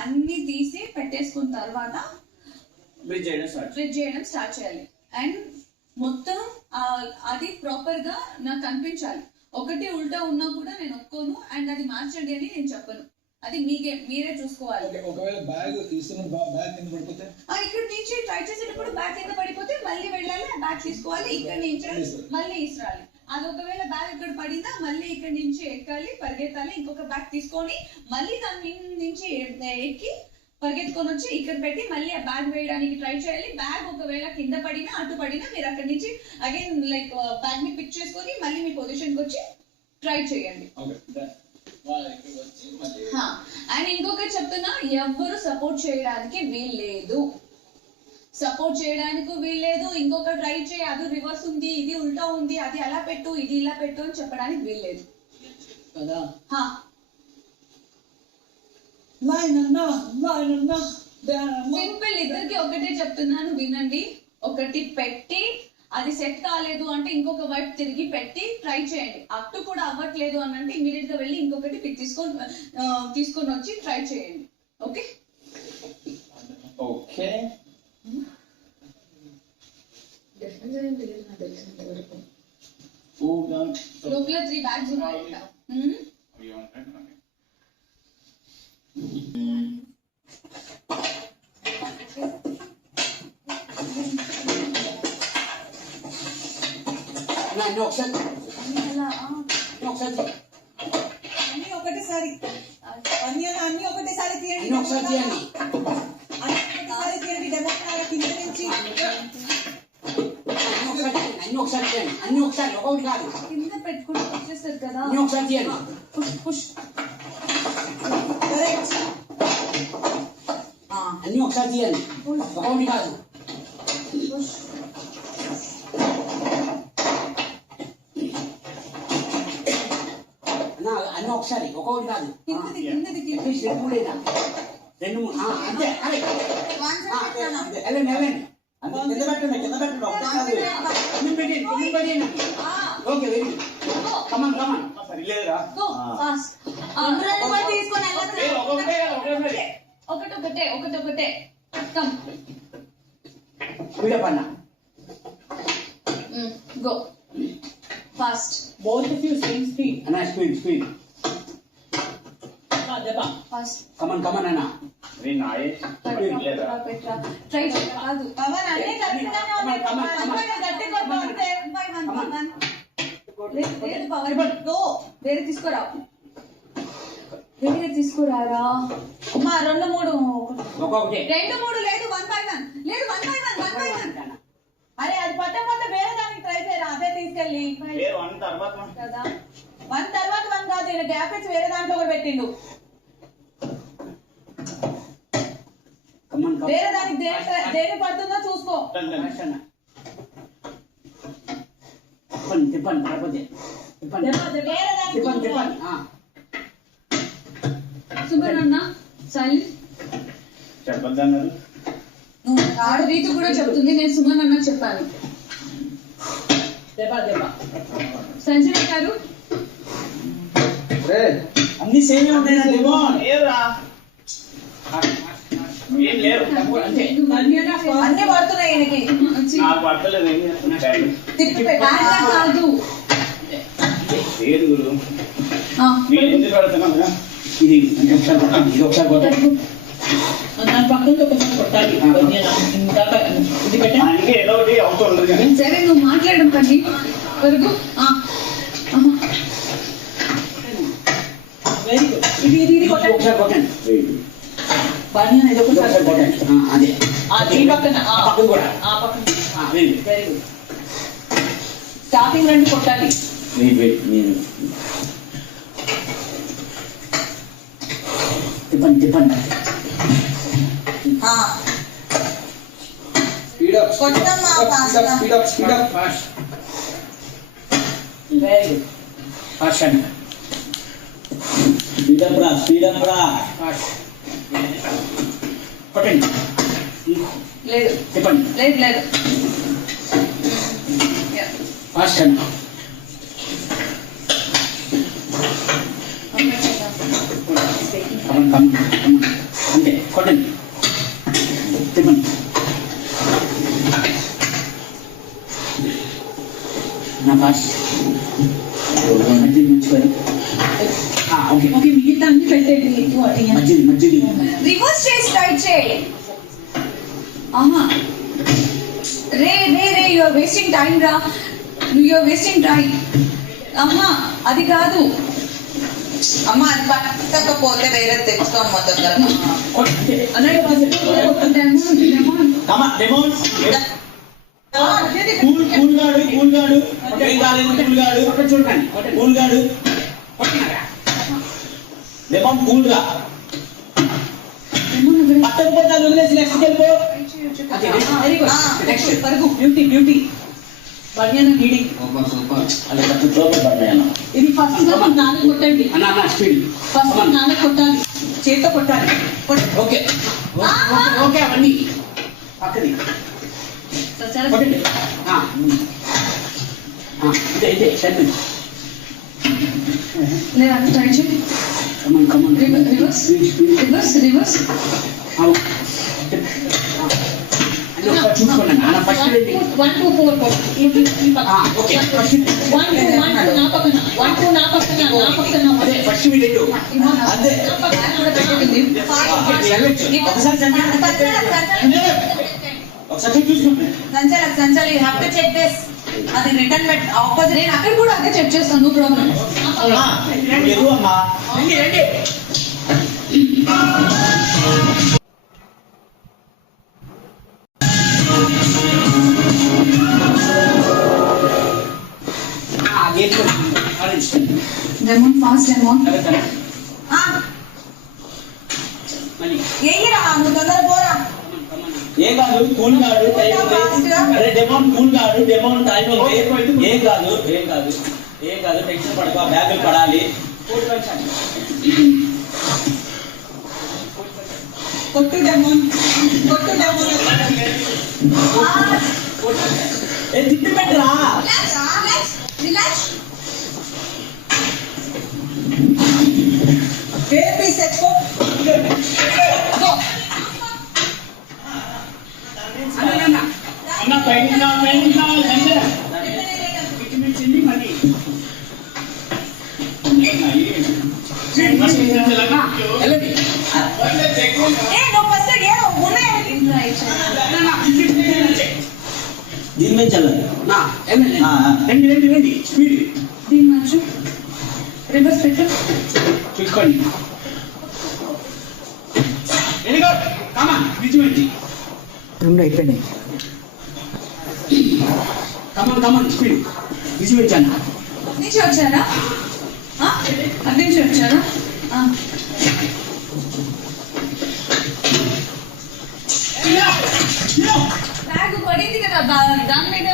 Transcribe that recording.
అన్ని తీసి పెట్టేసుకున్న తర్వాత బ్రిడ్జ్ చేయడం స్టార్ట్ చేయాలి. అండ్ మొత్తం అది ప్రాపర్ గా నాకు కనిపించాలి. ఒకటి ఉల్టా ఉన్నా కూడా నేను ఒప్పుకోను. అండ్ అది మార్చండి అని నేను చెప్పను. అది మీరే చూసుకోవాలి. ఒకవేళ బ్యాగ్ కింద పడిపోతే ఇక్కడ నుంచి ట్రై చేసేటప్పుడు బ్యాగ్ కింద పడిపోతే మళ్ళీ వెళ్ళాలి, బ్యాగ్ తీసుకోవాలి, ఇక్కడ నుంచి మళ్ళీ ఇస్రాలి. అది ఒకవేళ బ్యాగ్ ఇక్కడ పడిందా మళ్ళీ ఇక్కడ నుంచి ఎక్కాలి, పరిగెత్తాలి, ఇంకొక బ్యాగ్ తీసుకొని మళ్ళీ దాని నుంచి ఎక్కి పరిగెత్తుకొని వచ్చి ఇక్కడ పెట్టి మళ్ళీ ఆ బ్యాగ్ వేయడానికి ట్రై చేయాలి. బ్యాగ్ ఒకవేళ కింద పడినా అటు పడినా మీరు అక్కడి నుంచి అగైన్ లైక్ బ్యాగ్ ని పిక్ చేసుకొని మళ్ళీ మీ పొజిషన్ కి వచ్చి ట్రై చేయండి. అండ్ ఇంకొకటి చెప్తున్నా, ఎవ్వరు సపోర్ట్ చేయడానికి వీల్లేదు. ఇంకొక ట్రై చేయి, అది రివర్స్ ఉంది, ఇది ఉల్టా ఉంది, అది అలా పెట్టు, ఇది ఇలా పెట్టు అని చెప్పడానికి వీల్లేదు కదా. సింపుల్, ఇద్దరికి ఒకటే చెప్తున్నాను వినండి. ఒకటి పెట్టి అది సెట్ కాలేదు అంటే ఇంకొక వైపు తిరిగి పెట్టి ట్రై చేయండి. అటు కూడా అవ్వట్లేదు అని అంటే ఇమీడియట్ గా వెళ్ళి ఇంకొకటి తీసుకొని వచ్చి ట్రై చేయండి. ఓకే ఓకే లోపల 3 బ్యాగ్స్ ఉన్నాయి. అన్ని ఒకటేసారి తీయండి. డెమో కింద నుంచి అన్ని ఒకసారి ఒకటి కాదు, కింద పెట్టుకుంటూ వచ్చేస్తారు కదా. ఒకసారి తీయండి. అన్ని ఒకసారి తీయండి, ఒకటి కాదు. అన్ని ఒకసారి ఒకటి కాదు. రెండు అంతే కింద పెట్టండి ఓకే వెరీ కమన్ ఒకటే go fast both of you same speed and speed fast come on అన్న ట్రై చేయరాదు. లేదు పవర్ గో వేరే తీసుకురారా. అమ్మా 2 3 లేదు 1 by 1 లేదు 1 by 1 అరే అది పట్టకపోతే వేరే దానికి ట్రై చేయరా. అదే తీసుకెళ్ళి కదా 1 తర్వాత 1 కాదు, ఈయన గ్యాప్ ఇచ్చి వేరే దాంట్లో కూడా పెట్టిండు. వేరే దానికి దేని పడుతుందో చూసుకో. తిప్పండి సుబ్బన్న సైలెంట్ చెప్పద్దన్నారు. ఆడ రీతి కూడా చెప్తుంది, నేను సుమన్ అన్న చెప్పాను. సంజయ్ గారు అన్ని సేమే ఉన్నాయి. అన్ని పడుతున్నాయి ఈయనకి. కాదు ఇది ఒకసారి కొట్టాలి. దాని పక్కన ఒకసారి కొట్టాలి. ఇది పెట్టండి. సరే నువ్వు మాట్లాడడం కానీ వరకు వెరీ గుడ్. ఇది ఒకసారి కొట్టండి. బనియన్ ఇది ఒకసారి కొట్టండి. అదే ఈ పక్కన పక్కన కూడా వెరీ గుడ్. స్టార్టింగ్ 2 కొట్టాలి. తిప్పండి speed up fast. Very good. Fast అండి. స్పీడ్ అప్ రా ఫాస్ట్. కొట్టండి. లేదు తిప్పండి. లేదు ఫాస్ట్ అండి. కమన్ కమన్ కమన్ అంతే కొట్టండి తిప్పండి నా పాస్ మధ్యది మంచిపోయి ఓకే ఓకే మిగతా అన్ని పెట్టండి ఎక్కువ మధ్యది మధ్యది రివర్స్ చేసి టైట్ చేయి. ఆహా రే రే రే యు ఆర్ వేస్టింగ్ టైం రా, యు ఆర్ వేస్టింగ్ టైం. అమ్మా అది కాదు. అమ్మ అది పట్టకపోతే వేరే తెచ్చుకోమ్మ తొందరగా. కొట్టే అన్నయ్య కమన్ డెమోన్ కూల్ గాడు ఏం కాలేదు కూల్ గాడు డెమోన్ కూల్ గా పట్టకపోతే అది వదిలేసి నెక్స్ట్ వెళ్ళిపో. Very good. నెక్స్ట్ పరుగు. బ్యూటీ బ్యూటీ బడియన గీడి. అలా కొంచెం సూపర్ పడ్డాయన్న ఇది ఫస్ట్ గా మనం నాన్న కొట్టండి. అన్న అన్న స్పీడ్ ఫస్ట్ నాన్న కొట్టాలి, చేతితో కొట్టాలి. ఓకే ఓకే అవన్నీ పక్కది కొట్టండి ఇదే ఇదే షర్ట్ నేను అంత ట్రై చేయి. Come on come on reverse reverse reverse. చూసుకోండి అన్న ఫస్ట్ 1 2 4 ఓకే ఫస్ట్ 1 2 నా పక్కన 1 2 నా పక్కన అదే ఫస్ట్ మీరు అదే ఒకసారి ఒకసారి చూసుకోండి సంచాల you have to check this. అది రిటర్న్ పెట్ ఆపోజిట్. నేను అక్కడ కూడా అదే చెక్ చేస్తాను. No problem. ఎరువు అమ్మా రండి డెమోన్ ఫాస్ట్ డెమోన్. ఎయ్యరా నువ్వు తొందర పోరా. ఏం కాదు కూల్ గాడు టైం ఉంది. అరే డెమోన్ కూల్ గాడు డెమోన్ టైం ఉంది. ఏం కాదు టెన్షన్ పడక బ్యాగులు పడాలి. కొట్టు డెమోన్ కొట్టు డెమోన్. ఏ తిప్పి పెట్టరా రిలాక్స్. వేరే పీస్ తెచ్చుకో. అన్న పైన మళ్ళీ నువ్వు ఫస్ట్ ఉన్నాయా దీని మీద చల్లండి రండి స్పీడ్ దీని మంచు రివర్స్ పెట్టు. చూసుకోండి వెరీ గుడ్ కమాన్ విజువల్ రెండు అయిపోయినాయి. కమాన్ స్పీడ్ విజువల్ అన్న నుంచి వచ్చారా? అటు నుంచి వచ్చారా? బ్యాగ్ పడింది కదా దాని మీద